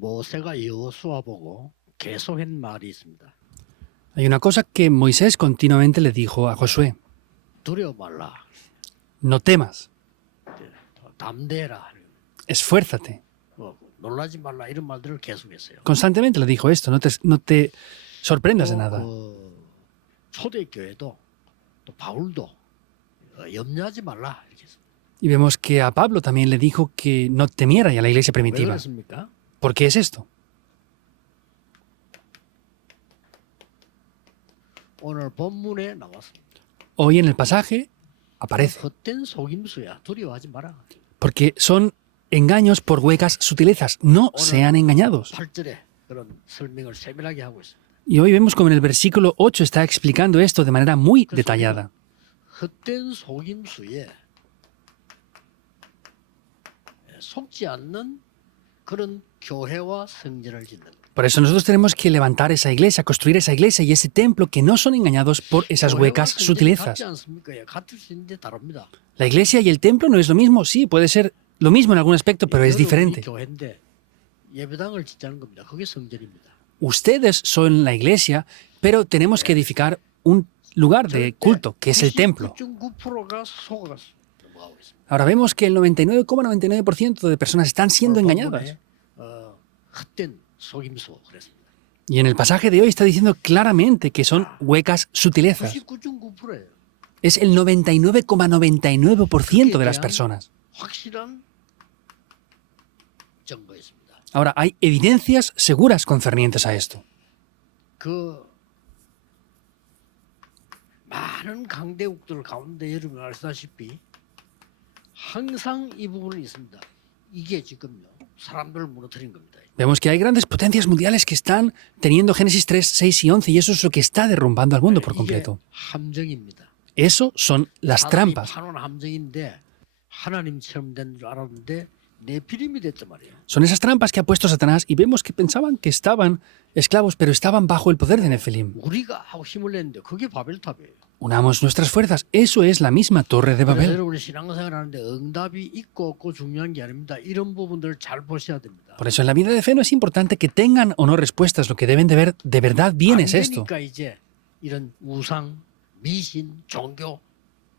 모세가 여호수아 보고 계속한 말이 있습니다. Hay una cosa que Moisés continuamente le dijo a Josué: 두려워 말라. no temas, 담대해라. esfuérzate. 놀라지 말라. 이런 말들을 계속했어요. Constantemente le dijo esto: no te sorprendas de nada. 초대교회도 또 바울도 염려하지 말라. 이렇게 했습니다. Y vemos que a Pablo también le dijo que no temiera, y a la iglesia 왜 primitiva. 그랬습니까? ¿Por qué es esto? 오늘 본문에 나왔습니다. Hoy en el pasaje aparece, 헛된 속임수야. 두려워하지 마라. porque son engaños por huecas sutilezas. No sean engañados. 8절에 그런 설명을 세밀하게 하고 있습니다. Y hoy vemos como en el versículo 8 está explicando esto de manera muy detallada. 헛된 속임수에 속지 않는 그런 교회와 성전을 짓는 것. Por eso nosotros tenemos que levantar esa iglesia, construir esa iglesia y ese templo que no son engañados por esas huecas sutilezas. 같지 않습니까? 예, 같을 수 있는데 다릅니다. La iglesia y el templo no es lo mismo. Sí, puede ser lo mismo en algún aspecto, pero es diferente. 교회인데 예배당을 짓자는 겁니다. 그게 성전입니다. Ustedes son la iglesia, pero tenemos que edificar un lugar de culto, que es el templo. 99.9%가 속아서 넘어가고 있습니다. Ahora vemos que el 99,99% de personas están siendo engañadas. 헛된 속임수 그랬습니다. Y en el pasaje de hoy está diciendo claramente que son huecas sutilezas. 99.9%예요. Es el 99,99% de las personas. 확실한 증거 있습니다. Ahora, hay evidencias seguras concernientes a esto. 그 많은 강대국들 가운데 여러분 아시다시피 항상 이 부분이 있습니다. 이게 지금요 사람들을 무너뜨린 겁니다. Vemos que hay grandes potencias mundiales que están teniendo Génesis 3, 6 y 11 y eso es lo que está derrumbando al mundo por 이게 completo. 함정입니다. Eso son las 사람이 trampas. 파놓은 함정인데 하나님처럼 된 줄 알았는데 네피림이 됐단 말이에요. Son esas trampas que ha puesto Satanás y vemos que pensaban que estaban esclavos, pero estaban bajo el poder de Nefilim. 우리가 하고 힘을 냈는데 그게 바벨탑이에요. Unamos nuestras fuerzas. Eso es la misma torre de 그래서 Babel. 여러분이 신앙생활 하는데 응답이 있고 없고 중요한 게 아닙니다. 이런 부분들을 잘 보셔야 됩니다. Por eso en la vida de fe no es importante que tengan o no respuestas. Lo que deben de ver de verdad bien 안 es esto. 되니까 이제 이런 우상, 미신, 종교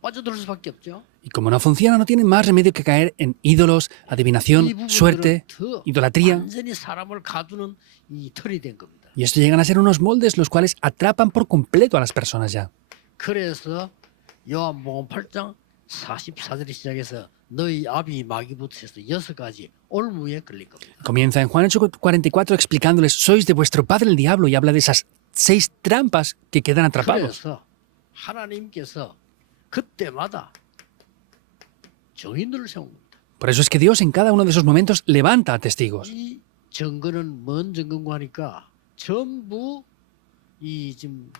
빠져들 수밖에 없죠. Y como no funciona, no tienen más remedio que caer en ídolos, 이 adivinación, 부분들은 suerte, 더 idolatría. 완전히 사람을 가두는 이 틀이 된 겁니다. Y esto llegan a ser unos moldes los cuales atrapan por completo a las personas ya. 그래서 요한복음 8장 44절에 시작해서 너희 아비 마귀부터 해서 6가지 올무에 걸린 겁니다. Comienza en Juan 8:44 explicándoles, sois de vuestro padre el diablo, y habla de esas 6 trampas que quedan atrapados. 그래서 하나님께서 그때마다 증인들을 세운 겁니다. Por eso es que Dios en cada uno de esos momentos levanta a testigos. 이 증거는 뭔 증거인가 하니까 전부 이 지금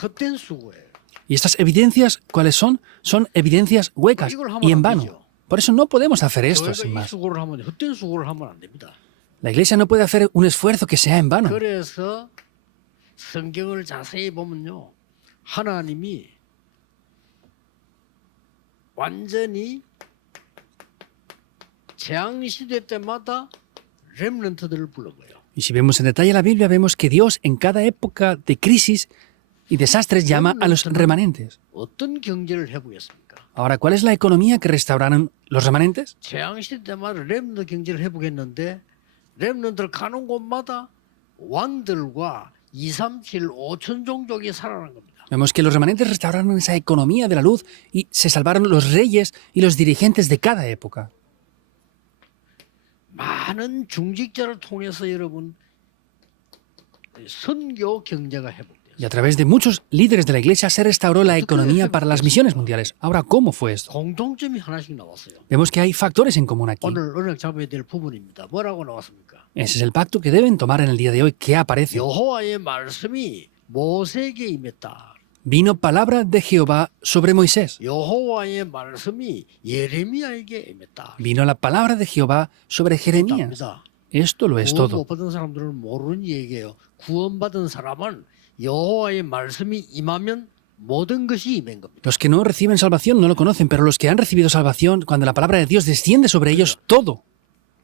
헛된 수고예요. Y estas evidencias, ¿cuáles son? Son evidencias huecas y en vano. Por eso no podemos hacer esto sin 교회가 이 más. 수고를 하면 헛된 수고를 하면 안 됩니다. La iglesia no puede hacer un esfuerzo que sea en vano. 그래서 성경을 자세히 보면요. 하나님이 완전히 재앙시대 때마다 렘넌트들을 불러요. Y si vemos en detalle la Biblia, vemos que Dios en cada época de crisis y desastres llama a los remanentes. 어떤 경제를 회복했습니까? Ahora, ¿cuál es la economía que restauraron los remanentes? 재앙시대 때마다 렘넌트 경제를 회복했는데 렘넌트를 가는 곳마다 왕들과 2, 3, 7, 5천 종족이 살아난 겁니다. Vemos que los remanentes restauraron esa economía de la luz y se salvaron los reyes y los dirigentes de cada época. 많은 중직자를 통해서 여러분 선교 경제가 회복돼요. Y a través de muchos líderes de la iglesia se restauró la economía para las misiones mundiales. Ahora, ¿cómo fue esto? 공통점이 하나씩 나왔어요. Vemos que hay factores en común aquí. 오늘 언약 잡아야 될 부분입니다. 뭐라고 나왔습니까? Ese es el pacto que deben tomar en el día de hoy. ¿Qué aparece? 여호와의 말씀이 모세에게 임했다. Vino palabra de Jehová sobre Moisés. 여호와의 말씀이 예레미야에게 임했다. Vino la palabra de Jehová sobre Jeremías. 답니다. Esto lo es 구원 todo. 못 받은 사람들은 모르는 얘기예요. 구원받은 사람은 여호와의 말씀이 임하면 모든 것이 임한 겁니다. Los que no reciben salvación no lo conocen, pero los que han recibido salvación, cuando la palabra de Dios desciende sobre ellos, todo.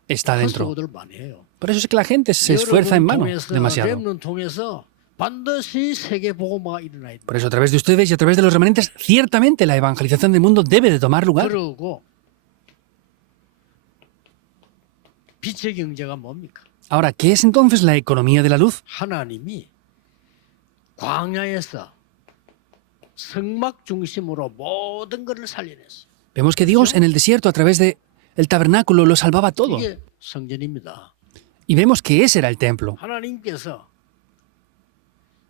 está dentro. 헛수고들 많이 해요. Por eso es que la gente se esfuerza en vano demasiado. 렘넌트 통해서 반드시 세계 복음화가 일어나야 돼. Por eso a través de ustedes y a través de los remanentes, ciertamente la evangelización del mundo debe de tomar lugar. 그러고 빛의 경제가 뭡니까? Ahora, ¿qué es entonces la economía de la luz? 하나님이 광야에서 성막 중심으로 모든 것을 살려냈어. Vemos que Dios en el desierto, a través del tabernáculo, lo salvaba todo. 이게 성전입니다. Y vemos que ese era el templo. 하나님께서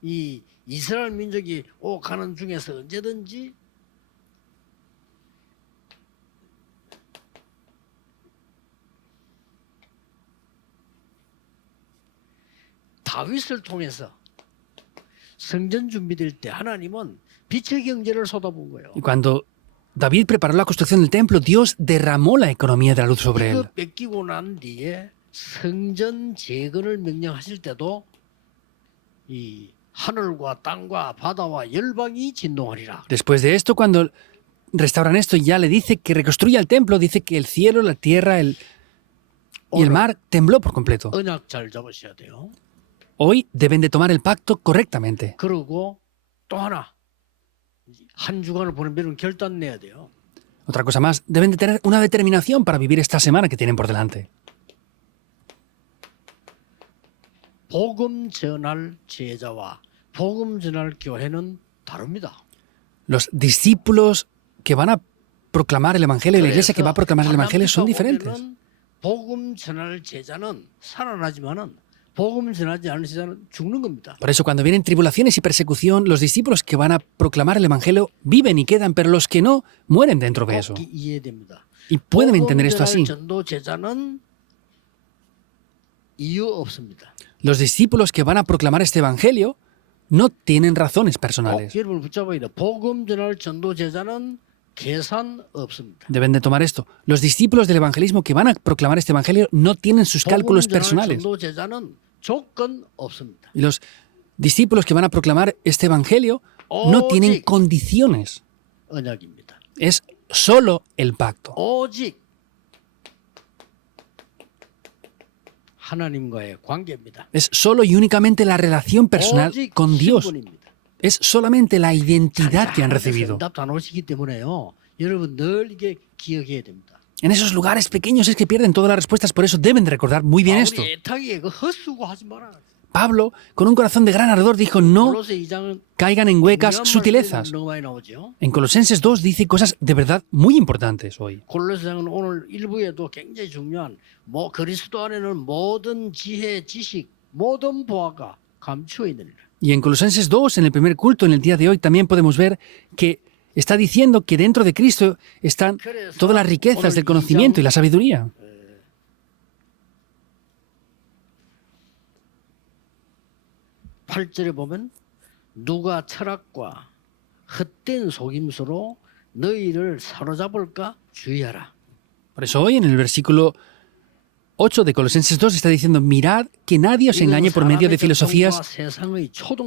이 이스라엘 민족이 가는 중에서 언제든지 다윗을 통해서 성전 준비될 때 하나님은 빛의 경제를 쏟아부은 거예요. Y cuando David preparó la construcción del templo, Dios derramó la economía de la luz sobre él. 이거 뺏기고 난 뒤에 성전 재건을 명령하실 때도 이 하늘과 땅과 바다와 열방이 진동하리라. Después de esto, cuando restauran esto, ya le dice que reconstruya el templo, dice que el cielo, la tierra y el mar tembló por completo. 언약 잘 잡으셔야 돼요. Hoy deben de tomar el pacto correctamente. 그리고 또 하나 한 주간을 보내면 결단 내야 돼요. Otra cosa más, deben de tener una determinación para vivir esta semana que tienen por delante. 복음 전할 제자와 복음 전할 교회는 다릅니다. Los discípulos que van a proclamar el evangelio y la iglesia que va a proclamar el evangelio son diferentes. 복음 전할 제자는 살아나지만은 복음 전하지 않은 제자는 죽는 겁니다. Por eso cuando vienen tribulaciones y persecución, los discípulos que van a proclamar el evangelio viven y quedan, pero los que no mueren dentro de eso. 꼭 이해됩니다. Y pueden entender esto 복음 전할 así. 전도 제자는 이유 없습니다. Los discípulos que van a proclamar este evangelio no tienen razones 꼭 personales. 여러분 붙잡아야 돼. 복음 전할 전도 제자는 계산 없습니다. Deben de tomar esto. Los discípulos del evangelismo que van a proclamar este evangelio no tienen sus cálculos 복음 전할 personales. 전도 제자는 조건 없습니다. Y los discípulos que van a proclamar este evangelio no tienen 오직 condiciones. 언약입니다. Es solo el pacto. 오직 하나님과의 관계입니다. Es solo y únicamente la relación personal 오직 con Dios. 신분입니다. Es solamente la identidad que han recibido. 응답 안 오시기 때문에요. 여러분 늘 이게 기억해야 됩니다. En esos lugares pequeños es que pierden todas las respuestas, por eso deben de recordar muy bien esto. 우리 애타게 그 헛수고 하지 마라. Pablo, con un corazón de gran ardor, dijo, no 골로새 2장은 caigan en huecas sutilezas. 너무 많이 나오죠. En Colosenses 2 dice cosas de verdad muy importantes hoy. 골로새장은 오늘 일부에도 굉장히 중요한 그리스도 안에는 모든 지혜, 지식, 모든 보화가 감추어 있느니라. Y en Colosenses 2, en el primer culto, en el día de hoy, también podemos ver que está diciendo que dentro de Cristo están todas las riquezas del conocimiento y la sabiduría. 8절에 보면 누가 철학과 헛된 속임수로 너희를 사로잡을까 주의하라. Por eso hoy en el versículo 8 de Colosenses 2 está diciendo, mirad que nadie os engañe por medio de filosofías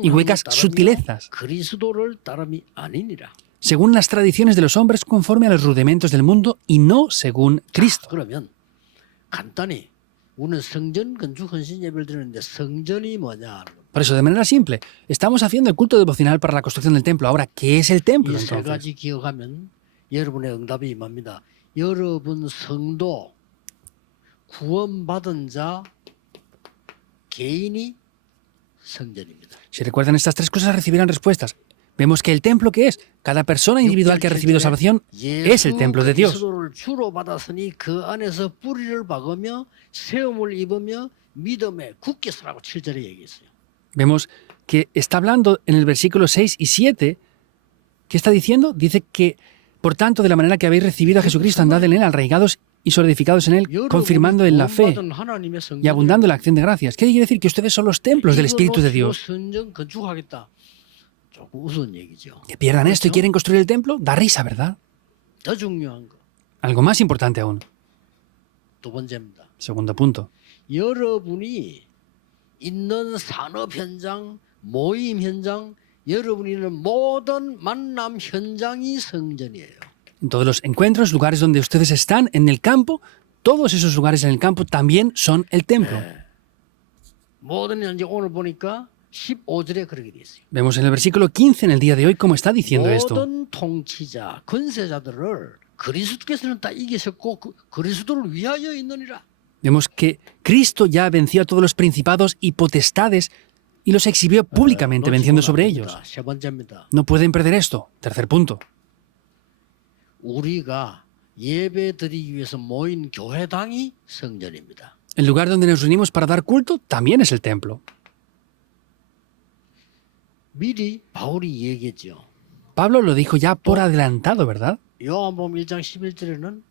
y huecas sutilezas, 그리스도를 따름이 아니니라. según las tradiciones de los hombres conforme a los rudimentos del mundo y no según Cristo. 그러면 간단히 우리는 성전 건축 헌신 예배를 드리는데 성전이 뭐냐? Por eso, de manera simple, estamos haciendo el culto devocional para la construcción del templo. Ahora, ¿qué es el templo 이 세 entonces? 가지 기억하면 여러분의 응답이 임합니다. 여러분 성도 구원받은 자 개인이 성전입니다. Si recuerdan estas tres cosas, recibirán respuestas. Vemos que el templo que es, cada persona individual que ha recibido salvación es el templo de Dios. 그리스도를 주로 받았으니 그 안에서 뿌리를 박으며 세움을 입으며 믿음에 굳게 서라고 7절에 얘기했어요. Vemos que está hablando en el versículo 6 y 7, ¿qué está diciendo? Dice que, por tanto, de la manera que habéis recibido a Jesucristo, andad en él, arraigados y solidificados en él, confirmando en la fe 구원받은 하나님의 y abundando en la 성전입니다. acción de gracias. ¿Qué quiere decir? Que ustedes son los templos del Espíritu de Dios. 성전 건축하겠다. 조금 우스운 얘기죠. Que pierdan esto y quieren construir el templo, da risa, ¿verdad? 더 중요한 거. Algo más importante aún. 두 번째입니다. Segundo punto. 여러분이 있는 산업 현장, 모임 현장, 여러분이 있는 모든 만남 현장이 성전이에요. En todos los encuentros, lugares donde ustedes están, en el campo, todos esos lugares en el campo también son el templo. 모든 이제 오늘 보니까 15절에 그렇게 돼 있어요. Vemos en el versículo 15 en el día de hoy cómo está diciendo esto. 모든 통치자, 권세자들을 그리스도께서는 다 이기셨고 그리스도를 위하여 있느니라. Vemos que Cristo ya venció a todos los principados y potestades y los exhibió públicamente venciendo sobre ellos. 세 번째입니다. No pueden perder esto. Tercer punto. 우리가 예배드리기 위해서 모인 교회당이 성전입니다. El lugar donde nos reunimos para dar culto también es el templo. 미리 바울이 얘기했죠. Pablo lo dijo ya por adelantado, ¿verdad? 요한복음 1장 11절에는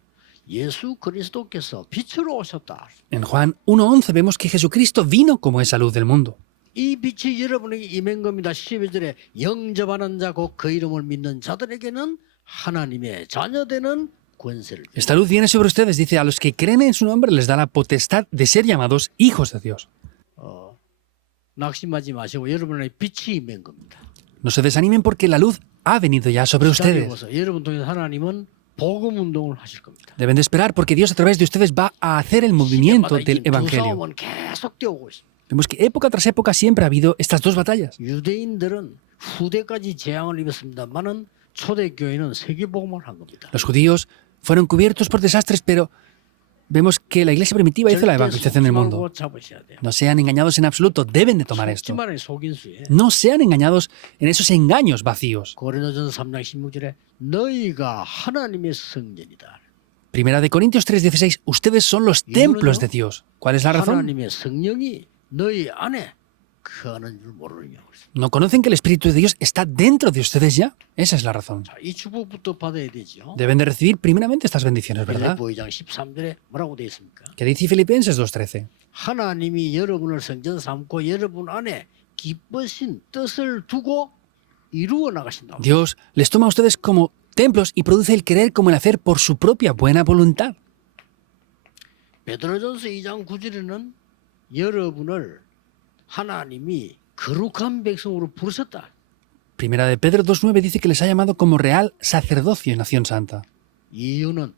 예수 그리스도께서 빛으로 오셨다. En Juan 1:11 vemos que Jesucristo vino como esa luz del mundo. 이 빛이 여러분에게 임한 겁니다. 12절에 영접하는 자 곧 그 이름을 믿는 자들에게는 하나님의 자녀되는 권세를 줍니다. Esta luz viene sobre ustedes, dice, a los que creen en su nombre les da la potestad de ser llamados hijos de Dios. 낙심하지 마시고 여러분의 빛이 임한 겁니다. No se desanimen porque la luz ha venido ya sobre ustedes. 기다려보세요. 여러분 통해서 하나님은 복음 운동을 하실 겁니다. Deben de esperar porque Dios a través de ustedes va a hacer el movimiento del 두 Evangelio. 싸움은 계속 뛰어오고 있습니다. Vemos que época tras época siempre ha habido estas dos batallas. 유대인들은 후대까지 재앙을 입었습니다만은 초대교회는 세계복음을 한 겁니다. Los judíos fueron cubiertos por desastres, pero vemos que la iglesia primitiva hizo la 절대 evangelización del 속지 mundo. 말고 잡으셔야 돼요. No sean engañados en absoluto, deben de tomar esto. 속지만의 속인수에 No sean engañados en esos engaños vacíos. 고린도전서 3장 16절에 너희가 하나님의 성전이다. Primera de Corintios 3:16, ustedes son los templos de Dios. ¿Cuál es la razón? 하나님의 성령이 너희 안에 거하는 줄 모르느냐. ¿No conocen que el Espíritu de Dios está dentro de ustedes ya? Esa es la razón. 자, 이 축복부터 받아야 되죠. Deben de recibir primeramente estas bendiciones, ¿verdad? 빌립보 2장 13절에 뭐라고 되어 있습니까? ¿Qué dice Filipenses 2:13? 하나님이 여러분을 성전 삼고 여러분 안에 기쁘신 뜻을 두고 이루어 나가신다. Dios les toma a ustedes como templos y produce el querer como el hacer por su propia buena voluntad. 베드로전서 2장 9절에는 여러분을 하나님이 거룩한 백성으로 부르셨다. Primera de Pedro 2:9 dice que les ha llamado como real sacerdocio y nación santa. 이유는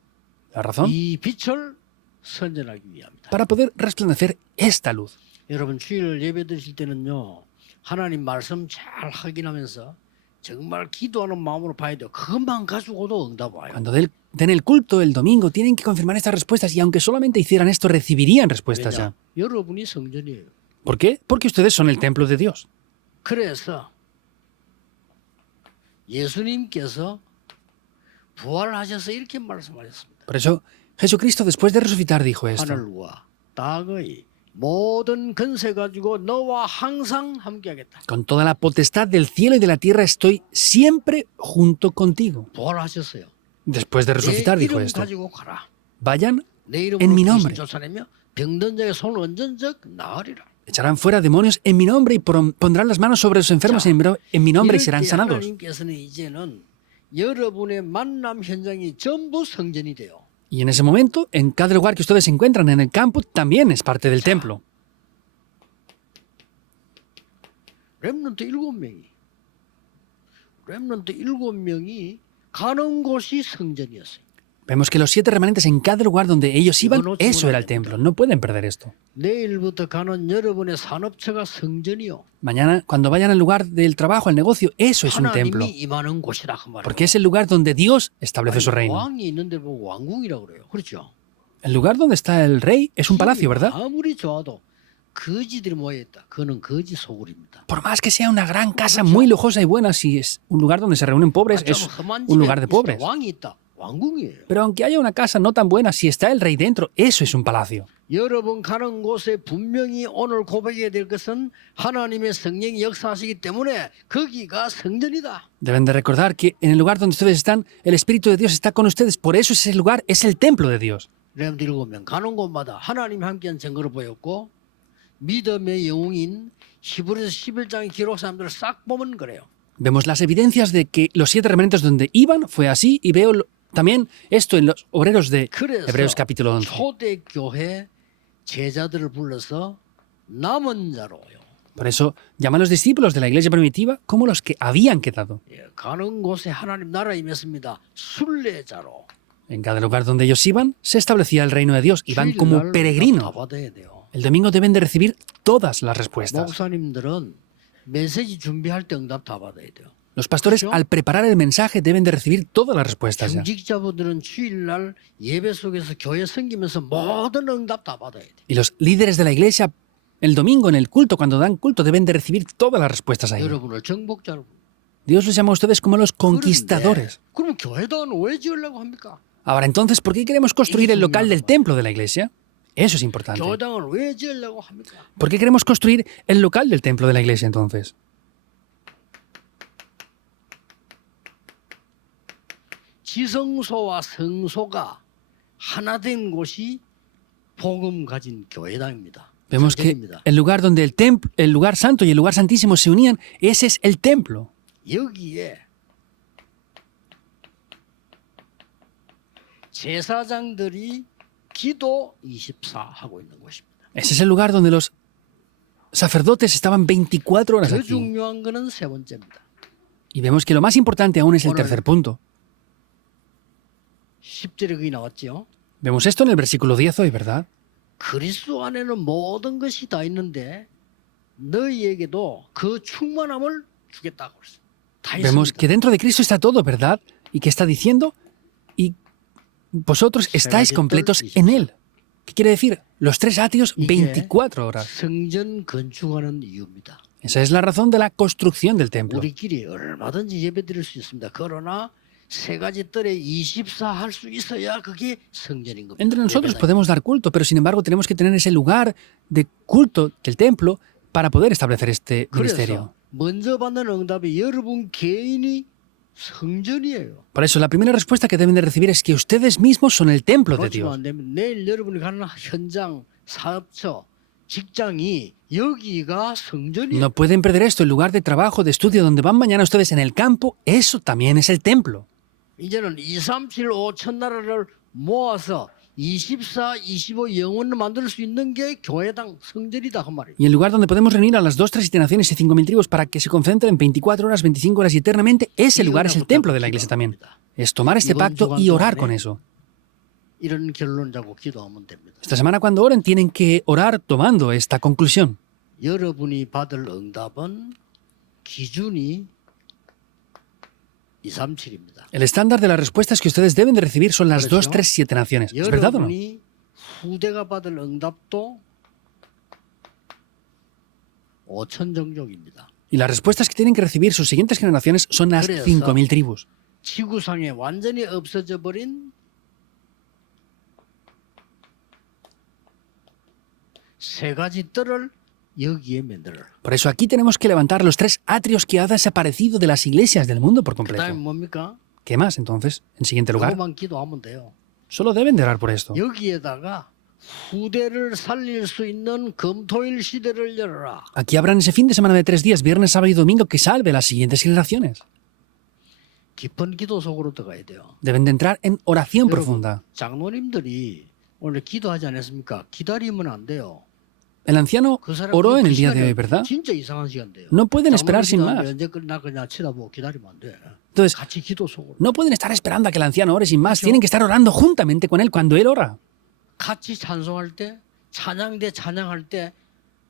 ¿La razón? 이 빛을 선전하기 위함이다. Para poder resplandecer esta luz. 여러분 주일 예배 드실 때는요. 하나님 말씀 잘 확인하면서 정말 기도하는 마음으로 봐야 돼요. 그것만 가지고도 응답 와요. Cuando den el culto el domingo, tienen que confirmar estas respuestas y aunque solamente hicieran esto, recibirían respuestas ya. 왜냐? 여러분이 성전이에요. ¿Por qué? Porque ustedes son el templo de Dios. 그래서 예수님께서 부활하셔서 이렇게 말씀하셨습니다. Por eso, Jesucristo, después de resucitar, dijo esto. 하늘과 땅의 모든 권세 가지고 너와 항상 함께하겠다. Con toda la potestad del cielo y de la tierra estoy siempre junto contigo. 부활하셨어요. Después de 내 resucitar, dijo 이름 esto. 가지고 가라. Vayan, 내 en mi 이름으로 nombre. 귀신 쫓아내며 병든 자의 손을 언전적 나으리라. echarán fuera demonios en mi nombre y pondrán las manos sobre los enfermos en mi nombre y serán 이럴 때 sanados. 하나님께서는 이제는 여러분의 만남 현장이 전부 성전이 돼요. Y en ese momento, en cada lugar que ustedes se encuentran en el campo, también es parte del templo. 렘넌트 7명이 가는 곳이 성전이었어요. Vemos que los 7 remanentes en cada lugar donde ellos iban, eso era el templo. No pueden perder esto. 내일부터 가는 여러분의 산업체가 성전이요. Mañana, cuando vayan al lugar del trabajo, al negocio, eso es un templo. 하나님이 임하는 곳이라 그 말이에요. Porque es el lugar donde Dios establece su reino. 왕이 있는 데 보고 왕궁이라고 그래요. 그렇죠? El lugar donde está el rey es un palacio, ¿verdad? 아무리 좋아도 거지들이 모여있다. 그거는 거지 소굴입니다. Por más que sea una gran casa muy lujosa y buena, si es un lugar donde se reúnen pobres, es un lugar de pobres. 왕이 있다. 왕궁이에요. Pero aunque haya una casa no tan buena, si está el rey dentro, eso es un palacio. 여러분 가는 곳에 분명히 오늘 고백해야 될 것은 하나님의 성령이 역사하시기 때문에 거기가 성전이다. Deben de recordar que en el lugar donde ustedes están, el Espíritu de Dios está con ustedes. Por eso ese lugar es el templo de Dios. 렘드 7명 가는 곳마다 하나님 함께한 증거로 보였고 믿음의 영웅인 히브리서 11장 기록 사람들을 싹 보면 그래요. Vemos las evidencias de que los 7 remanentes donde iban fue así y veo también esto en los obreros de Hebreos capítulo 11. 초대교회 제자들을 불러서 남은 자로요. Por eso llaman a los discípulos de la iglesia primitiva como los que habían quedado. 가는 곳에 하나님 나라 임했습니다. 순례자로. En cada lugar donde ellos iban, se establecía el reino de Dios. Iban como 주일날 응답 다 peregrinos. 받아야 돼요. El domingo deben de recibir todas las respuestas. 목사님들은 메시지 준비할 때 응답 다 받아야 돼요. Los pastores, ¿Yo? al preparar el mensaje, deben de recibir todas las respuestas ya. 중직자분들은 주일날 예배 속에서 교회 섬기면서 모든 응답 다 받아야 돼요. Y los líderes de la iglesia, el domingo en el culto, cuando dan culto, deben de recibir todas las respuestas ahí. 여러분을 정복자로. Dios los llama a ustedes como los conquistadores. 그럼 교회당은 왜 지으려고 합니까? Ahora, entonces, ¿por qué queremos construir el local del templo de la iglesia? Eso es importante. 교회당을 왜 지으려고 합니까? ¿Por qué queremos construir el local del templo de la iglesia entonces? 지성소와 성소가 하나 된 곳이 복음 가진 교회당입니다. Vemos que 성전입니다. el lugar donde el lugar santo y el lugar santísimo se unían, ese es el templo. 여기에 제사장들이 기도 24 하고 있는 곳입니다. Ese es el lugar donde los sacerdotes estaban 24 horas 더 aquí. 중요한 거는 세 번째입니다. Y vemos que lo más importante aún es el tercer punto. 10절에 그게 나왔죠. Vemos esto en el versículo 10 hoy, ¿verdad? 그리스도 안에는 모든 것이 다 있는데 너희에게도 그 충만함을 주겠다고 그랬어요. 다 Vemos 있습니다. que dentro de Cristo está todo, ¿verdad? Y que está diciendo, y vosotros estáis completos en Él. ¿Qué quiere decir? Los tres atrios 24 horas. 성전 건축하는 이유입니다. Esa es la razón de la construcción del templo. 우리끼리 얼마든지 예배 드릴 수 있습니다. 그러나 세 가지 뜰에 24 할 수 있어야 그게 성전인 겁니다. Entre nosotros 예배당이. podemos dar culto, pero sin embargo tenemos que tener ese lugar de culto del templo para poder establecer este ministerio. 그래서 먼저 받는 응답이 여러분 개인이 성전이에요. Por eso, la primera respuesta que deben de recibir es que ustedes mismos son el templo de 그렇지만 Dios. 안 되면 내일 여러분이 가는 현장, 사업처, 직장이 여기가 성전이에요. No pueden perder esto, el lugar de trabajo, de estudio donde van mañana ustedes en el campo, eso también es el templo. 이제는 2, 3, 7, 5천 나라를 모아서 24, 25 영혼을 만들 수 있는 게 교회당 성전이다 그 말이에요. Y el lugar donde podemos reunir a las 2, 3 naciones y 5.000 tribus para que se concentren 24 horas, 25 horas y eternamente, ese lugar es el templo de la iglesia también. Es tomar este pacto y orar con eso. 이런 결론 잡고 기도하면 됩니다. Esta semana cuando oren tienen que orar tomando esta conclusión. 여러분이 받을 응답은 기준이 2, 3, 7입니다. El estándar de las respuestas que ustedes deben de recibir son las 2, ¿Correcto? 3, 7 naciones. ¿Es verdad o no? 여러분이 후대가 받을 응답도 5천 종족입니다. Y las respuestas que tienen que recibir sus siguientes generaciones son las 그래서 5.000 tribus. 지구상에 완전히 없어져 버린 세 가지 뜰을 여기에 만들어. Por eso aquí tenemos que levantar los 3 atrios que ha desaparecido de las iglesias del mundo por 그다음에 completo. 뭡니까? ¿Qué más entonces? En siguiente lugar, 그것만 기도하면 돼요. solo deben de orar por esto. 여기에다가 후대를 살릴 수 있는 금토일 시대를 열어라. Aquí abran ese fin de semana de 3 días, viernes, sábado y domingo, que salve a las siguientes generaciones. 깊은 기도 속으로 들어가야 돼요. Deben de entrar en oración 여러분, profunda. 장로님들이 오늘 기도하지 않았습니까? 기다리면 안 돼요. El anciano 그 사람 oró en 그 el día de 시간이 hoy, ¿verdad? 진짜 이상한 시간 돼요. No pueden esperar sin 장로님 más. 언제 끝나 그냥 쳐다보고 기다리면 안 돼. Entonces, 같이 기도 속으로. no pueden estar esperando a que el anciano ore sin más. Tienen que estar orando juntamente con él cuando él ora. 같이 찬송할 때 찬양대 찬양할 때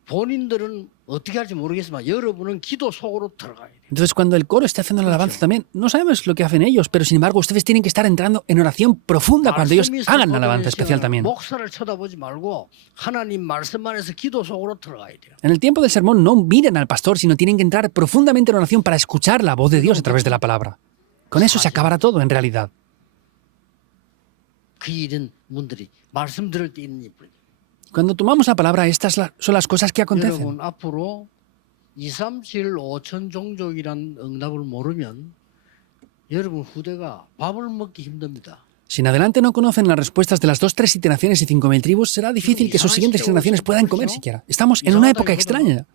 본인들은 어떻게 할지 모르겠지만 여러분은 기도 속으로 들어가야 돼요. Entonces, cuando el coro esté haciendo la alabanza también, no sabemos lo que hacen ellos, pero sin embargo, ustedes tienen que estar entrando en oración profunda cuando ellos 말씀이 hagan la 쏟아지는 alabanza especial 시간은 también. 목사를 쳐다보지 말고 하나님 말씀 안에서 기도 속으로 들어가야 돼요. En el tiempo del sermón no miren al pastor, sino tienen que entrar profundamente en oración para escuchar la voz de Dios a través de la palabra. Con eso se acabará todo en realidad. 그 일은 분들이 말씀 들을 때 있는 일뿐이에요. Cuando tomamos la palabra, estas son las cosas que acontecen. 여러분 앞으로 2, 3, 7, 5천 종족이란 응답을 모르면 여러분 후대가 밥을 먹기 힘듭니다. Si en adelante no conocen las respuestas de las 2, 3, 7 naciones y 5.000 tribus, será difícil que sus siguientes generaciones puedan comer siquiera. Estamos en una época extraña.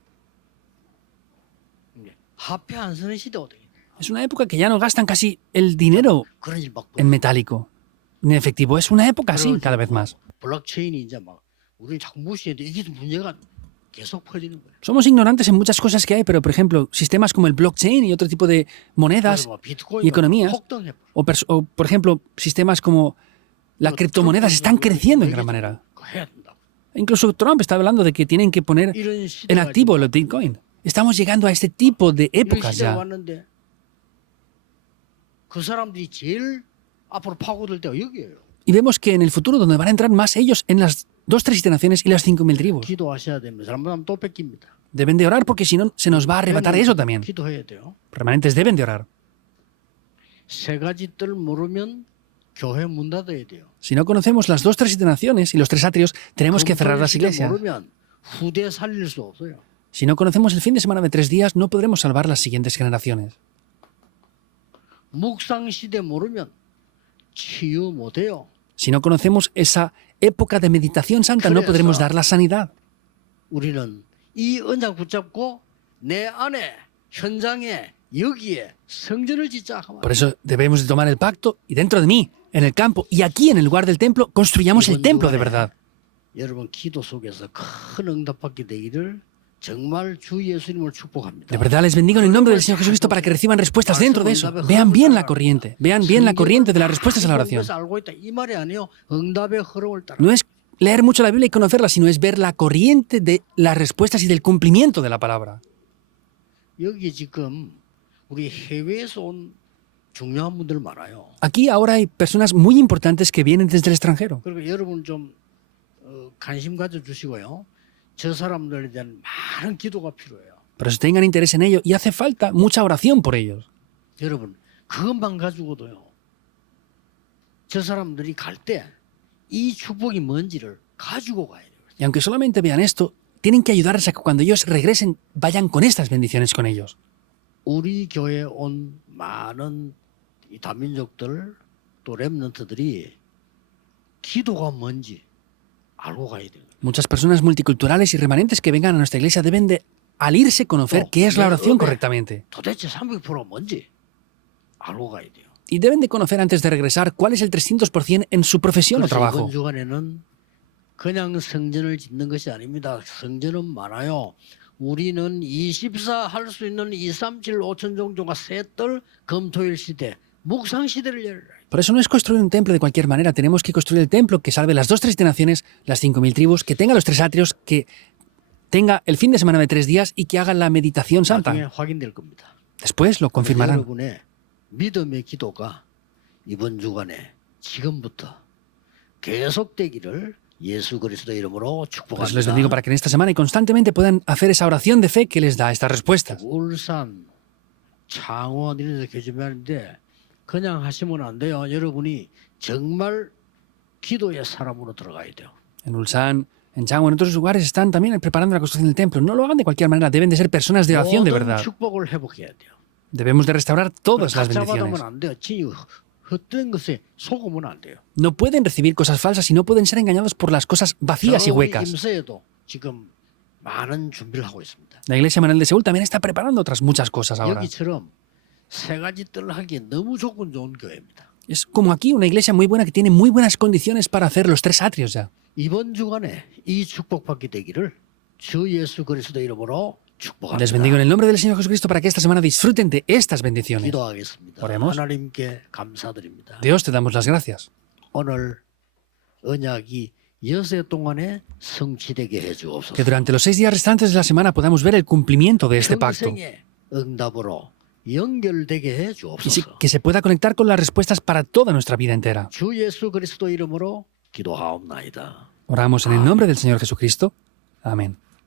화폐 안 쓰는 시대가 되겠네. Es una época que ya no gastan casi el dinero 그런 일 막 en metálico, ni efectivo. Es una época así cada vez más. 블록체인이 이제 막 우리 자꾸 무시해도 이게 문제가 계속 퍼지는 거예요. Somos ignorantes en muchas cosas que hay, pero por ejemplo, sistemas como el blockchain y otro tipo de monedas 그래서 막 y 비트코인이 economías, 폭등해. o por ejemplo, sistemas como Las criptomonedas están creciendo en gran manera. Incluso Trump está hablando de que tienen que poner en activo los Bitcoin. Estamos llegando a este tipo de 이런 épocas 시대가 ya. 왔는데 그 사람들이 제일 앞으로 파고들 때가 여기예요. Y vemos que en el futuro donde van a entrar más ellos en las 2-3 naciones y las 5.000 tribus. 기도하셔야 됩니다. 잘못하면 또 뺏깁니다. Deben de orar porque si no se nos va a arrebatar eso también. 기도해야 돼요. Remanentes deben de orar. 세 가지 뜰 모르면 교회 문 닫아야 돼요. Si no conocemos las 2-3 naciones y los 3 atrios, tenemos que cerrar las 시대 iglesias. 모르면 후대 살릴 수 없어요. Si no conocemos el fin de semana de 3 días, no podremos salvar las siguientes generaciones. 묵상 시대 모르면 치유 못 해요. Si no conocemos esa época de meditación santa, no podremos dar la sanidad. 우리는 이 언약 붙잡고 내 안에 현장에 여기에 성전을 짓자. Por eso debemos de tomar el pacto y dentro de mí, en el campo y aquí en el lugar del templo, construyamos el templo de verdad. 여러분 기도 속에서 큰 응답받게 되기를 정말 주 예수님을 축복합니다. De verdad les bendigo en el nombre del Señor Jesucristo para que reciban respuestas dentro de eso. Vean bien la corriente de las respuestas a la oración. 알고 있다 이 말이 아니에요. 응답의 흐름을 따라. No es leer mucho la Biblia y conocerla, sino es ver la corriente de las respuestas y del cumplimiento de la palabra. 여기 지금 우리 해외에서 온 중요한 분들 많아요. Aquí ahora hay personas muy importantes que vienen desde el extranjero. 그러니까 여러분 좀 관심 가져주시고요. 저 사람들에 대한 많은 기도가 필요해요. Por eso tengan interés en ello y hace falta mucha oración por ellos. 여러분 그것만 가지고도요. 저 사람들이 갈 때 이 축복이 뭔지를 가지고 가야 돼요. Y aunque solamente vean esto, tienen que ayudarles a que cuando ellos regresen vayan con estas bendiciones con ellos. 우리 교회에 온 많은 이 다민족들 또 렘넌트들이 기도가 뭔지 알고 가야 돼요. Muchas personas multiculturales y remanentes que vengan a nuestra iglesia deben de, al irse, conocer qué es la oración correctamente. 도대체 300%가 뭔지 알고 가야 돼요. Y deben de conocer antes de regresar cuál es el 300% en su profesión o 그래서 trabajo. 이번 주간에는 그냥 성전을 짓는 것이 아닙니다. 성전은 많아요. 우리는 24 할 수 있는 237 5천 종교가 셋들 금토일 시대 묵상 시대를 열어라. Por eso no es construir un templo de cualquier manera. Tenemos que construir el templo que salve las 2-3 naciones, las 5.000 tribus, que tenga los 3 atrios, que tenga el fin de semana de 3 días y que haga la meditación 나중에 santa. 확인될 겁니다. Después lo confirmarán. 여러분의 믿음의 기도가 이번 주간에 지금부터 계속되기를 예수 그리스도 이름으로 Por eso les bendigo 축복합니다. para que en esta semana y constantemente puedan hacer esa oración de fe que les da estas respuestas. 울산, 창원 이런 데서 교집하는데 그냥 하시면 안 돼요. 여러분이 정말 기도의 사람으로 들어가야 돼요. En Ulsan, en Changwon, en otros lugares están también preparando la construcción del templo. No lo hagan de cualquier manera, deben de ser personas de oración de 모든 verdad. 축복을 회복해야 돼요. Debemos de restaurar todas las 가짜 bendiciones. 받으면 안 돼요. 진이 헛된 것에 속으면 안 돼요. No pueden recibir cosas falsas y no pueden ser engañados por las cosas vacías y 저희 huecas. 임세에도 지금 많은 준비를 하고 있습니다. La Iglesia Manuel de Seúl también está preparando otras muchas cosas ahora. 여기처럼 세 가지 뜰을 하기에 너무 조건 좋은 교회입니다. Es como aquí una iglesia muy buena que tiene muy buenas condiciones para hacer los 3 atrios ya. 이번 주간에 이 축복받게 되기를 주 예수 그리스도 이름으로 Les bendigo en el nombre del Señor Jesucristo para que esta semana disfruten de estas bendiciones. 기도하겠습니다. Oremos. 하나님께 감사드립니다. Dios, te damos las gracias. 오늘 언약이 여세 동안에 성취되게 해주옵소서. Que durante los 6 días restantes de la semana podamos ver el cumplimiento de este pacto. 평생의 응답으로 연결되게 Y 해주옵소서. que se pueda conectar con las respuestas para toda nuestra vida entera. 주 예수 그리스도 이름으로 기도하옵나이다. Oramos en el nombre del Señor Jesucristo. Amén.